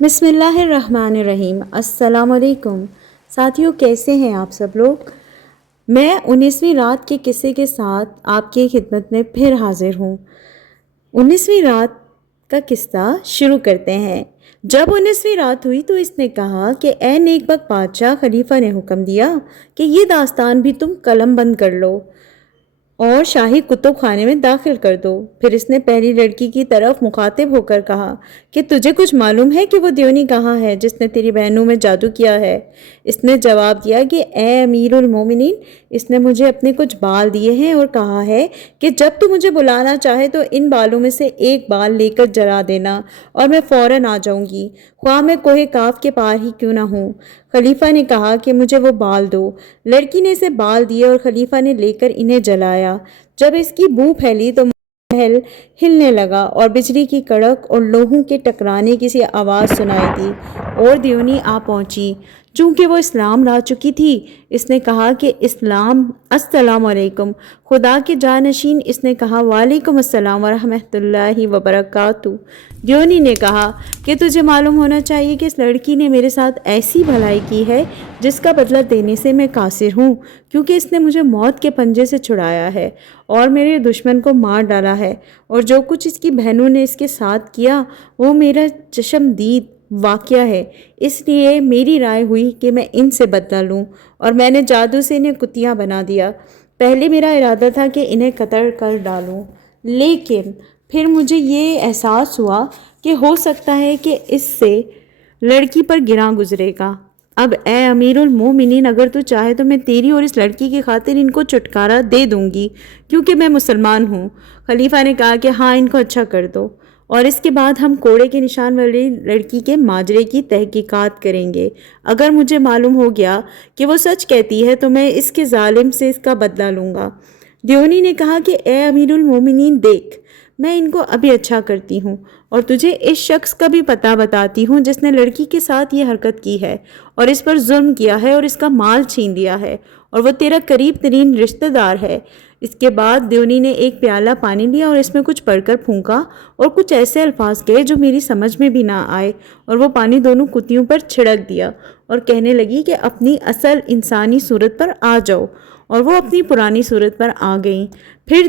بسم اللہ الرحمن الرحیم۔ السلام علیکم ساتھیوں، کیسے ہیں آپ سب لوگ؟ میں 19ویں رات کے قصے کے ساتھ آپ کی خدمت میں پھر حاضر ہوں۔ 19ویں رات کا قصہ شروع کرتے ہیں۔ جب 19ویں رات ہوئی تو اس نے کہا کہ اے نیک بخت بادشاہ، خلیفہ نے حکم دیا کہ یہ داستان بھی تم قلم بند کر لو اور شاہی کتب خانے میں داخل کر دو۔ پھر اس نے پہلی لڑکی کی طرف مخاطب ہو کر کہا کہ تجھے کچھ معلوم ہے کہ وہ دیونی کہاں ہے جس نے تیری بہنوں میں جادو کیا ہے؟ اس نے جواب دیا کہ اے امیر المومنین، اس نے مجھے اپنے کچھ بال دیے ہیں اور کہا ہے کہ جب تو مجھے بلانا چاہے تو ان بالوں میں سے ایک بال لے کر جلا دینا اور میں فوراً آ جاؤں گی، خواہ میں کوہ کاف کے پار ہی کیوں نہ ہوں۔ خلیفہ نے کہا کہ مجھے وہ بال دو۔ لڑکی نے اسے بال دیے اور خلیفہ نے لے کر انہیں جلایا۔ جب اس کی بو پھیلی تو محل ہلنے لگا اور بجلی کی کڑک اور لوہوں کے ٹکرانے کی سی آواز سنائی دی اور دیونی آ پہنچی۔ چونکہ وہ اسلام لا چکی تھی، اس نے کہا کہ السلام علیکم خدا کے جانشین۔ اس نے کہا وعلیکم السلام ورحمۃ اللہ وبرکاتہ۔ دیونی نے کہا کہ تجھے معلوم ہونا چاہیے کہ اس لڑکی نے میرے ساتھ ایسی بھلائی کی ہے جس کا بدلہ دینے سے میں قاصر ہوں، کیونکہ اس نے مجھے موت کے پنجے سے چھڑایا ہے اور میرے دشمن کو مار ڈالا ہے، اور جو کچھ اس کی بہنوں نے اس کے ساتھ کیا وہ میرا چشمدید واقعہ ہے۔ اس لیے میری رائے ہوئی کہ میں ان سے بدلہ لوں، اور میں نے جادو سے انہیں کتیاں بنا دیا۔ پہلے میرا ارادہ تھا کہ انہیں قتل کر ڈالوں، لیکن پھر مجھے یہ احساس ہوا کہ ہو سکتا ہے کہ اس سے لڑکی پر گراں گزرے گا۔ اب اے امیر المومنین، اگر تو چاہے تو میں تیری اور اس لڑکی کی خاطر ان کو چھٹکارا دے دوں گی، کیونکہ میں مسلمان ہوں۔ خلیفہ نے کہا کہ ہاں، ان کو اچھا کر دو، اور اس کے بعد ہم کوڑے کے نشان والی لڑکی کے ماجرے کی تحقیقات کریں گے۔ اگر مجھے معلوم ہو گیا کہ وہ سچ کہتی ہے تو میں اس کے ظالم سے اس کا بدلہ لوں گا۔ دیونی نے کہا کہ اے امیر المومنین، دیکھ، میں ان کو ابھی اچھا کرتی ہوں اور تجھے اس شخص کا بھی پتہ بتاتی ہوں جس نے لڑکی کے ساتھ یہ حرکت کی ہے اور اس پر ظلم کیا ہے اور اس کا مال چھین لیا ہے، اور وہ تیرا قریب ترین رشتہ دار ہے۔ اس کے بعد دیونی نے ایک پیالہ پانی لیا اور اس میں کچھ پڑھ کر پھونکا اور کچھ ایسے الفاظ کہے جو میری سمجھ میں بھی نہ آئے، اور وہ پانی دونوں کتیوں پر چھڑک دیا اور کہنے لگی کہ اپنی اصل انسانی صورت پر آ جاؤ، اور وہ اپنی پرانی صورت پر آ گئیں۔ پھر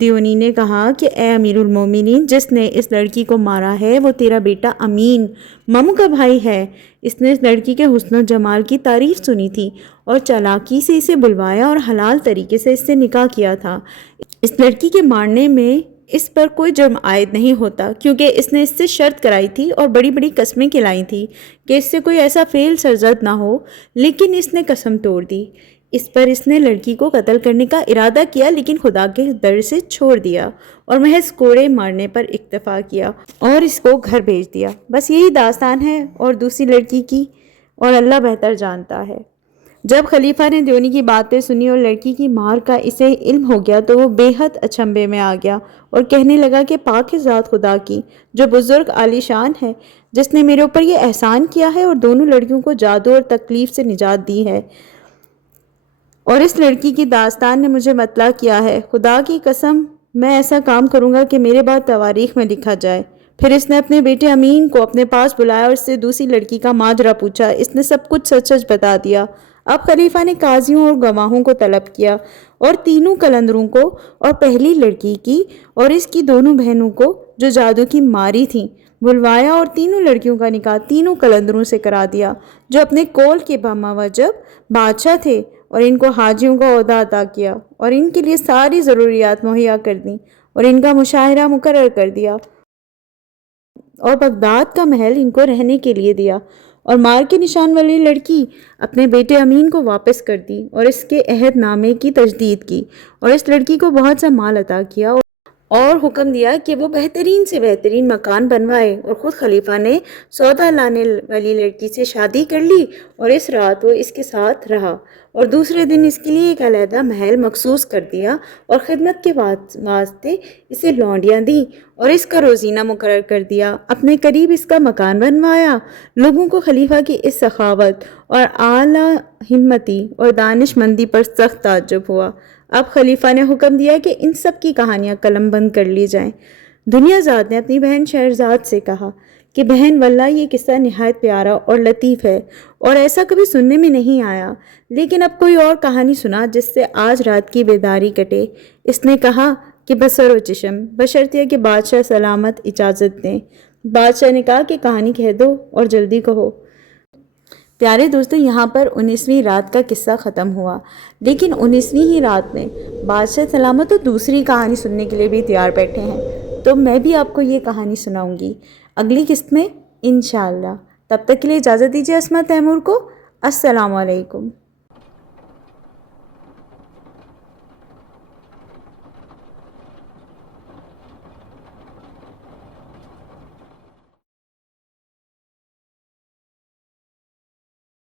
دیونی نے کہا کہ اے امیر المومنین، جس نے اس لڑکی کو مارا ہے وہ تیرا بیٹا امین ماموں کا بھائی ہے۔ اس نے اس لڑکی کے حسن و جمال کی تعریف سنی تھی اور چالاکی سے اسے بلوایا اور حلال طریقے سے اس سے نکاح کیا تھا۔ اس لڑکی کے مارنے میں اس پر کوئی جرم عائد نہیں ہوتا، کیونکہ اس نے اس سے شرط کرائی تھی اور بڑی بڑی قسمیں کھلائی تھیں کہ اس سے کوئی ایسا فعل سرزد نہ ہو، لیکن اس نے قسم توڑ دی۔ اس پر اس نے لڑکی کو قتل کرنے کا ارادہ کیا، لیکن خدا کے در سے چھوڑ دیا اور محض کوڑے مارنے پر اکتفا کیا اور اس کو گھر بھیج دیا۔ بس یہی داستان ہے اور دوسری لڑکی کی، اور اللہ بہتر جانتا ہے۔ جب خلیفہ نے دیونی کی باتیں سنی اور لڑکی کی مار کا اسے علم ہو گیا تو وہ بے حد اچنبھے میں آ گیا اور کہنے لگا کہ پاک ہے ذات خدا کی جو بزرگ عالی شان ہے، جس نے میرے اوپر یہ احسان کیا ہے اور دونوں لڑکیوں کو جادو اور تکلیف سے نجات دی ہے، اور اس لڑکی کی داستان نے مجھے مطلع کیا ہے۔ خدا کی قسم، میں ایسا کام کروں گا کہ میرے بعد تواریخ میں لکھا جائے۔ پھر اس نے اپنے بیٹے امین کو اپنے پاس بلایا اور اس سے دوسری لڑکی کا ماجرا پوچھا۔ اس نے سب کچھ سچ سچ بتا دیا۔ اب خلیفہ نے قاضیوں اور گواہوں کو طلب کیا اور تینوں قلندروں کو اور پہلی لڑکی کی اور اس کی دونوں بہنوں کو جو جادو کی ماری تھیں بلوایا، اور تینوں لڑکیوں کا نکاح تینوں قلندروں سے کرا دیا جو اپنے کول کے بموجب بادشاہ تھے، اور ان کو حاجیوں کا عہدہ عطا کیا اور ان کے لیے ساری ضروریات مہیا کر دیں اور ان کا مشاہرہ مقرر کر دیا، اور بغداد کا محل ان کو رہنے کے لیے دیا، اور مار کے نشان والی لڑکی اپنے بیٹے امین کو واپس کر دی اور اس کے عہد نامے کی تجدید کی، اور اس لڑکی کو بہت سا مال عطا کیا اور حکم دیا کہ وہ بہترین سے بہترین مکان بنوائے، اور خود خلیفہ نے سودا لانے والی لڑکی سے شادی کر لی اور اس رات وہ اس کے ساتھ رہا، اور دوسرے دن اس کے لیے ایک علیحدہ محل مخصوص کر دیا اور خدمت کے واسطے اسے لونڈیاں دیں اور اس کا روزینہ مقرر کر دیا۔ اپنے قریب اس کا مکان بنوایا۔ لوگوں کو خلیفہ کی اس سخاوت اور اعلیٰ ہمتی اور دانش مندی پر سخت تعجب ہوا۔ اب خلیفہ نے حکم دیا کہ ان سب کی کہانیاں قلم بند کر لی جائیں۔ دنیا زاد نے اپنی بہن شہرزاد سے کہا کہ بہن واللہ یہ قصہ نہایت پیارا اور لطیف ہے اور ایسا کبھی سننے میں نہیں آیا، لیکن اب کوئی اور کہانی سنا جس سے آج رات کی بیداری کٹے۔ اس نے کہا کہ بصر و چشم، بشرطیہ کہ بادشاہ سلامت اجازت دیں۔ بادشاہ نے کہا کہ کہانی کہہ دو اور جلدی کہو۔ پیارے دوستو، یہاں پر 19ویں رات کا قصہ ختم ہوا، لیکن 19ویں ہی رات میں بادشاہ سلامت تو دوسری کہانی سننے کے لیے بھی تیار بیٹھے ہیں، تو میں بھی آپ کو یہ کہانی سناؤں گی اگلی قسط میں انشاءاللہ۔ تب تک کے لیے اجازت دیجیے عصمت تیمور کو۔ السلام علیکم۔